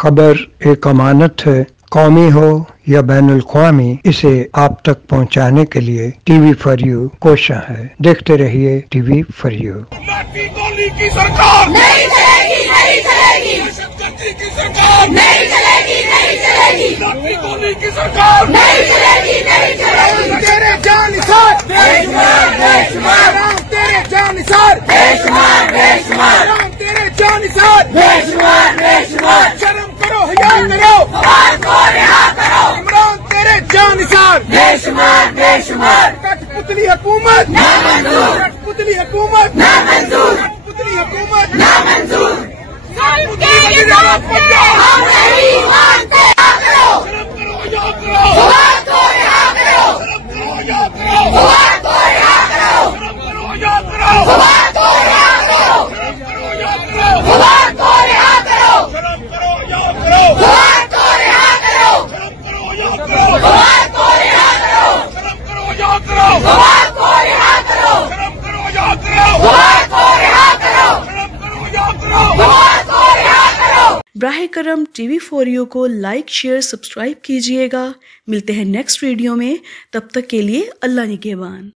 खबर एक अमानत है, कौमी हो या बैनुल-अक़वामी, इसे आप तक पहुंचाने के लिए टीवी फॉर यू कोशिश है। देखते रहिए टीवी फॉर यू। लाटही गोली की सरकार नहीं चलेगी, नहीं चलेगी। दहशतगर्दी की सरकार नहीं चलेगी, नहीं चलेगी। लाटही गोली की सरकार नहीं चलेगी, नहीं चलेगी। तेरे जानिसार बेशुमार, बेशुमार। तेरे जानिसार बेशुमार, बेशुमार। तेरे जानिसार बेशुमार, बेशुमार। शर्म करो, हया करो, आवाज को रिहा करो। इमरान तेरे जानिसार बेशुमार, बेशुमार। कठपुतली हुकूमत ना मंजूर, कठपुतली हुकूमत ना मंजूर, कठपुतली हुकूमत ना मंजूर। हम नहीं मानते, शर्म करो, हया करो, आवाज को रिहा करो। शर्म करो, हया करो, आवाज को रिहा करो। शर्म करो, हया करो, आवाज को रिहा करो। शर्म करो, हया करो, आवाज को रिहा करो। शर्म करो, हया करो, आवाज को रिहा करो। शर्म करो, हया करो, आवाज को रिहा करो। शर्म करो, हया करो, आवाज को रिहा करो। शर्म करो, हया करो, आवाज को रिहा करो। शर्म करो, हया करो, आवाज को रिहा करो। ब्राहे करम टीवी फॉर यू को लाइक, शेयर, सब्सक्राइब कीजिएगा। मिलते हैं नेक्स्ट वीडियो में, तब तक के लिए अल्लाह निगहबान।